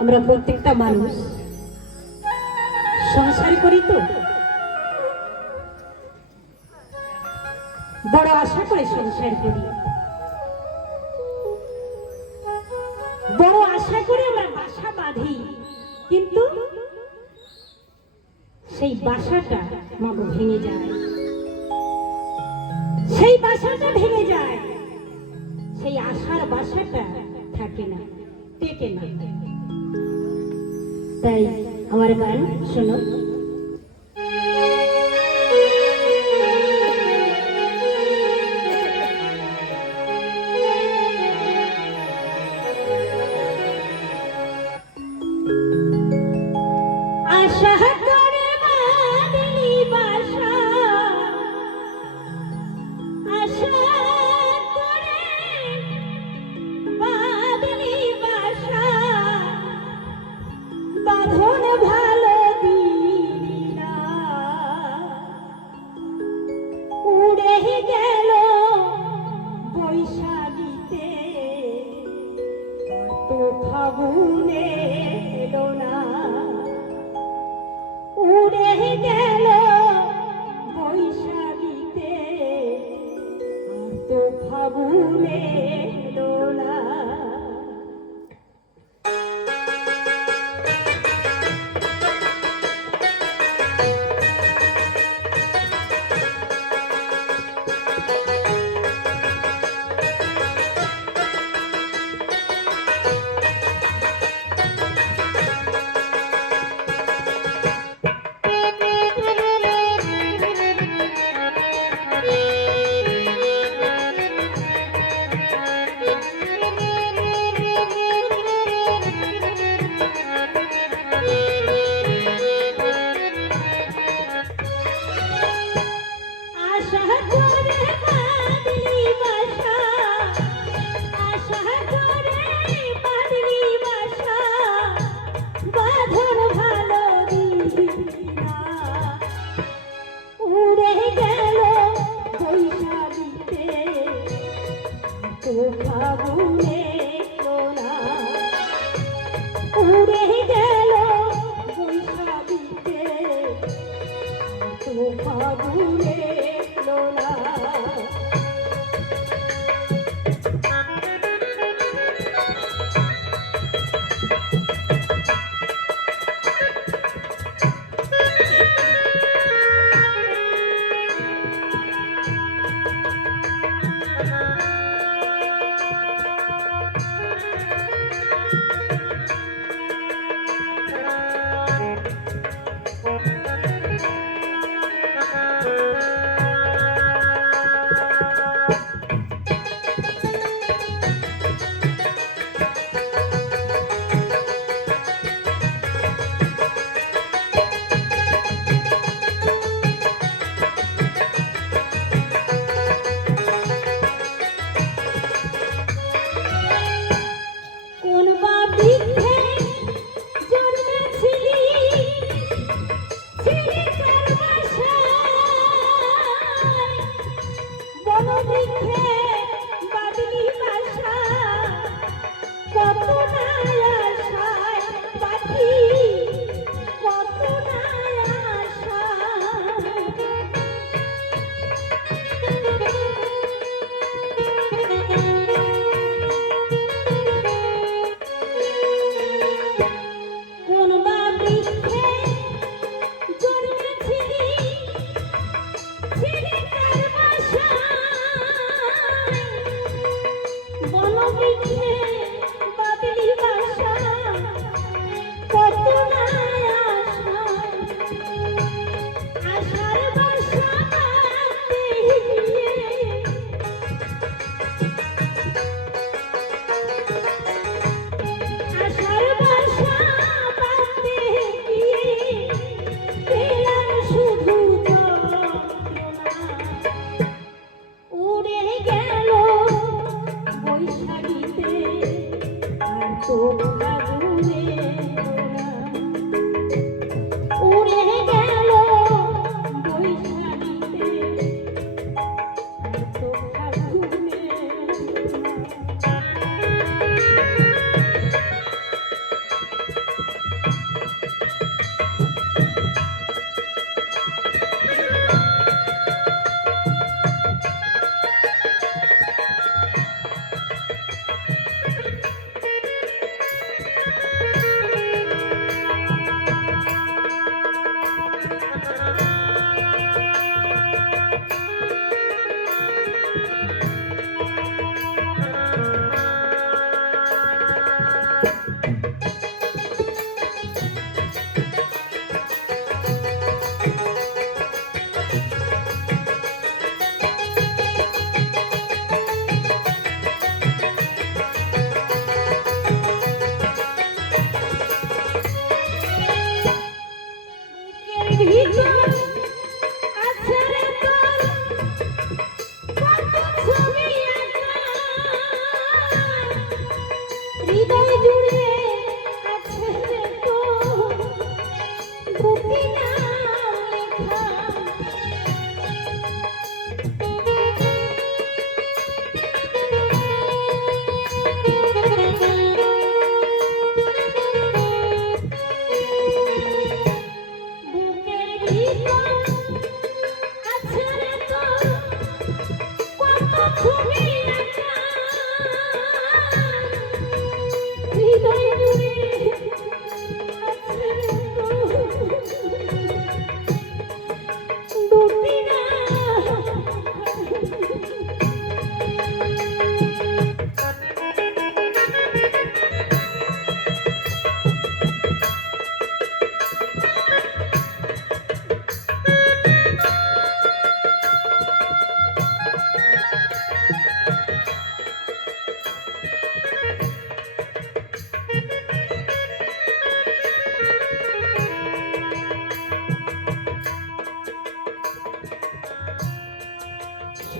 আমরা প্রত্যেকটা মানুষ সংসার করি তো বড় আশা করে সংসার করি, বড় আশা করে আমরা বাসা বাঁধি, কিন্তু সেই বাসাটা মাগো ভেঙে যায়, সেই বাসাটা ভেঙে যায়, সেই আশার বাসাটা থাকে না, টেকে না। তাই আমার গান শোনো। আশা করে বাঁধলি বাসা, আশা করে বাঁধলি বাসা, বাঁধন ভালো দিলি না, উড়ে গেল বৈশাখীতে, তো ফাগুনে এলো না, উড়ে গেল বৈশাখীতে, তো ফাগুনে এলো না। উড়ে গেল বৈশাখীতে, তো ফাগুনে এলো না।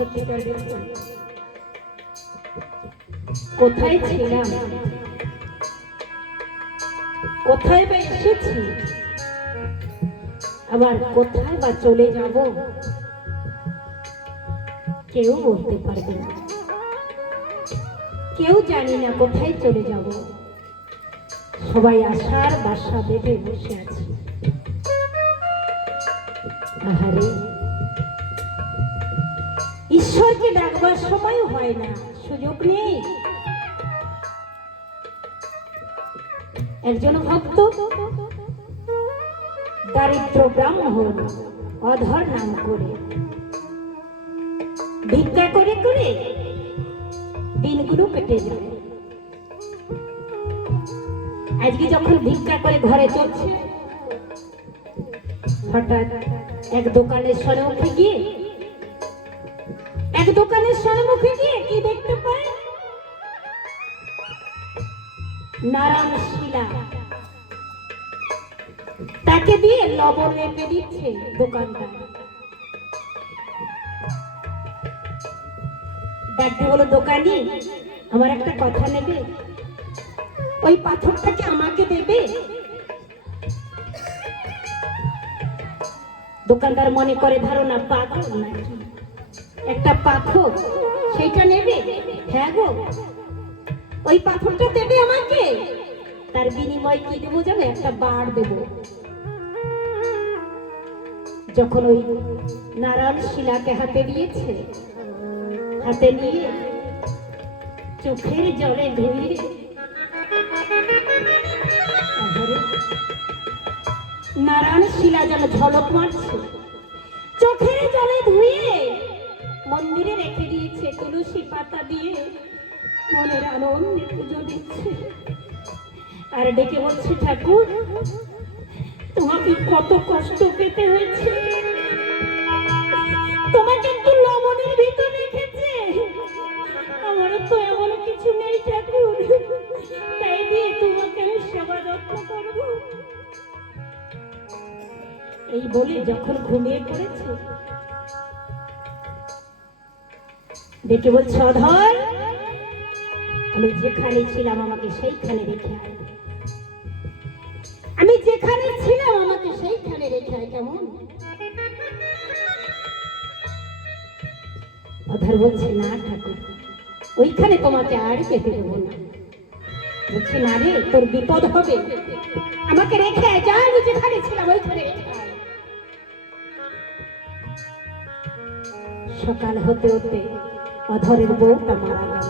সত্যিকার দেখুন কোথায় ছিলাম, কোথায় বা এসেছি, আবার কোথায় বা চলে যাব কেউ বলতে পারবে না। কেউ জানি না কোথায় চলে যাব, সবাই আশার বাসা বেঁধে বসে আছে। আহারে, ঈশ্বরকে ডাকবার সময় হয় না, সুযোগ নেই। একজন ভক্ত দারিদ্র ব্রাহ্মণ অধর নাম করে ভিক্ষা করে করে দিনগুলো কেটে যায়। আজকে যখন ভিক্ষা করে ঘরে চলছে, হঠাৎ এক দোকানের সম্মুখে গিয়ে কি দেখতে পায়, নারায়ণ শিলা তাকে দিয়ে লবণ মেপে দিচ্ছে দোকানদার। ডাকতে বলো, দোকানি আমার একটা কথা নেবে, ওই পাথরটাকে আমাকে দেবে? দোকানদার মনে করে ধারণা পাগল নাকি, একটা পাথর সেইটা নেবে? হ্যাঁ গো, ওই পাথরটা দেবে আমাকে, তার বিনিময় কি দেবো জানো? একটা বার দেব। যখন ওই নারায়ণ শিলাকে হাতে দিয়েছে, হাতে নিয়ে চোখের জলে ধুয়ে, নারায়ণ শিলা যেন ঝলক মারছে, চোখের জলে ধুয়ে মন্দিরে রেখে দিয়েছে, তুলসী পাতা দিয়ে মনের আনন্দে পুজো দিচ্ছে। আর ডেকে বলছে, ঠাকুর তোমাকে কত কষ্ট পেতে হয়েছে, তোমাকে একটু লবণের ভিতর রেখেছে, আমারও তো এমন কিছু নেই ঠাকুর, তাই দিয়ে তোমাকে আমি সেবা যত্ন করবো। এই বলে যখন ঘুমিয়ে পড়েছে, ডেকে বলছে, অধর আমি যেখানে ছিলাম আমাকে সেইখানে রেখে আয়, আমি যেখানে ছিলাম আমাকে সেইখানে রেখে আয়, কেমন? অধর বলছে, না ঠাকুর, ওইখানে তোমাকে আর যেতে দেবো না। বলছে, না রে, তোর বিপদ হবে, আমাকে রেখে আয়, যা, আমি যেখানে ছিলাম ওইখানে রেখে আয়। সকাল হতে হতে অধরের বউটা মারা গেল।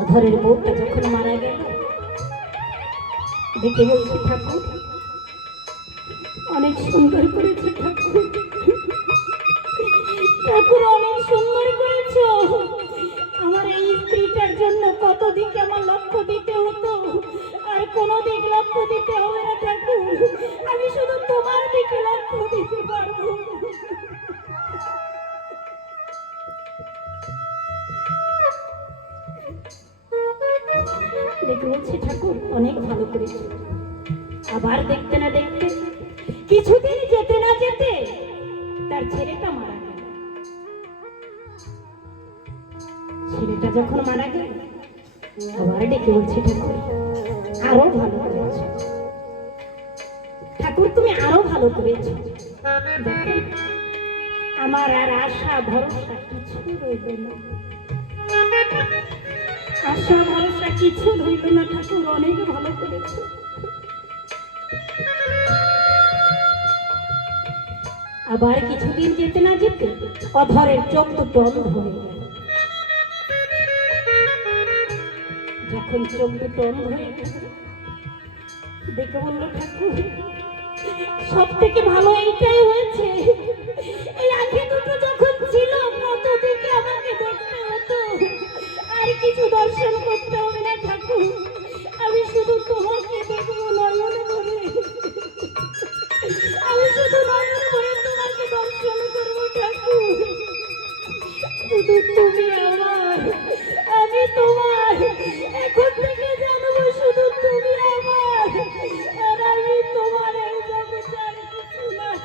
অধরের বউটা যখন মারা গেল, দেখে বলছে, ঠাকুর অনেক সুন্দর করেছে, ঠাকুর ঠাকুর অনেক সুন্দর করেছ, আমার এই স্ত্রীটার জন্য কত দিকে আমার লক্ষ্য দিতে হতো, আর কোনো দিক লক্ষ্য দিতে হবে না ঠাকুর, আমি শুধু তোমার দিকে লক্ষ্য দিতে পারবো। দেখে বলছি, ঠাকুর অনেক ভালো করেছে। আবার দেখতে না দেখতে, কিছুদিন যেতে না যেতে তার ছেলেটা মারা গেল। ছেলেটা যখন মারা গেল, আবার ডেকে বলছি, ঠাকুর আরো ভালো করেছে, ঠাকুর তুমি আরো ভালো করেছো। দেখো আমার আর আশা ভরসা কিছু রইল না, আশা ভরসা কিছু রইল না, ঠাকুর অনেক ভালো করেছো। আবার কিছুদিন যেতে না যেতে অধরের চোখ দুটো অন্ধ হয়ে গেল। যখন চোখ দুটো অন্ধ হয়ে গেল, দেখে বললো, ঠাকুর সব থেকে ভালো এইটাই হয়েছে, এই আগে দুটো যখন ছিল কত দিকে আমাকে দেখতে হতো, আর কিছু দর্শন করতে হবে না ঠাকুর, আমি শুধু তোমাকে দেখবো নয়ন ভরে, আমি শুধু নয়ন ভরে তোমাকে দর্শন করবো ঠাকুর, শুধু তুমি আমার, আমি তোমার, এখন থেকে জানবো শুধু তুমি আমার, আর আমি তোমার, এই জগতে আর কিছু নাই।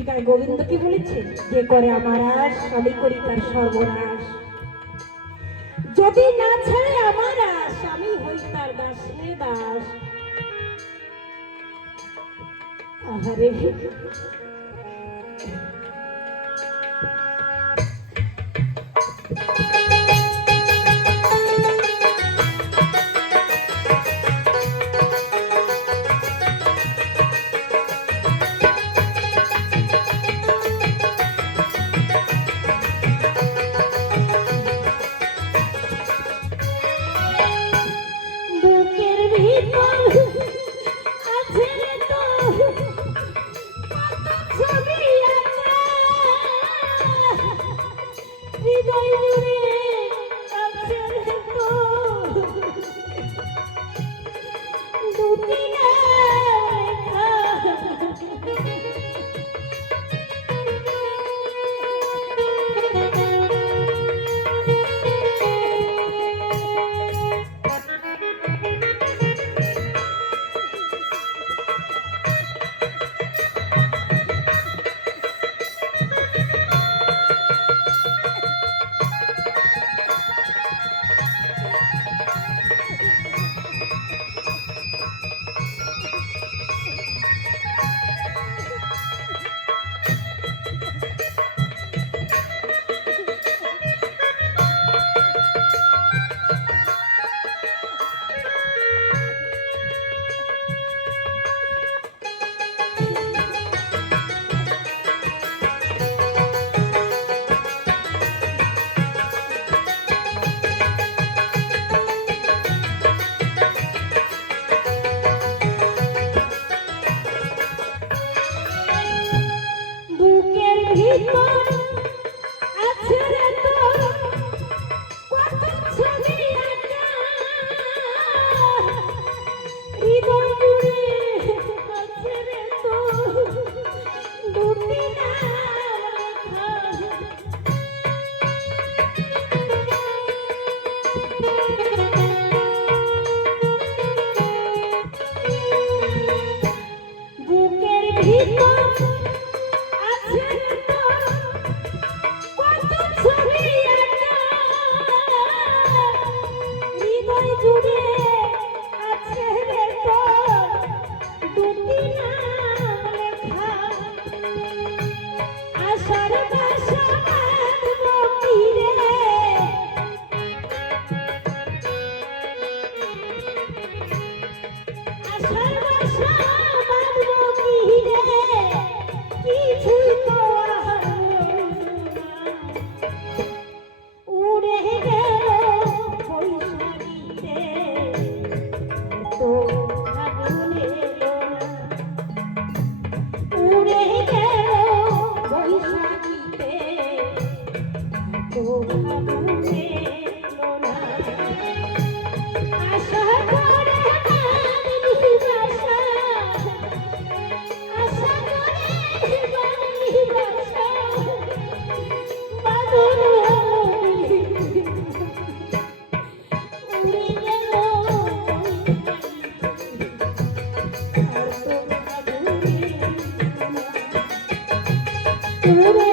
গীতিকার গোবিন্দ কি বলেছে, যে করে আমার আশ আমি করি তার সর্বনাশ। যদি না ছাড়ে আমার আশ আমি হই তার দাস রে দাস। আহারে বুকের ভিতর আছে তো কত ছবি আঁকা, হৃদয় জুড়ে আছে তো দুটি লেখা। বুকের ভিতর আছে রে তোর কত ছবি আঁকা, হৃদয় জুড়ে আছে রে তোর দুটি নাম লেখা। বুকের ভিতর আছে তোর কত ছবি আঁকা, হৃদয় জুড়ে আছে রে তোর দুটি নাম লেখা। আশার বাসা বাঁধবো কি রে, আশার বাসা বাঁধবো কি রে, কিছুই তো আর হলো না। উড়ে গেল বৈশাখীতে তো আগুন এলো না। উড়ে গেল বৈশাখীতে তো আগুন এলো না। আশা করে বাঁধলি বাসা, আশা করে বাঁধলি বাসা, বাঁধন উড়ে গেল আর তো আগুন এলো না। উড়ে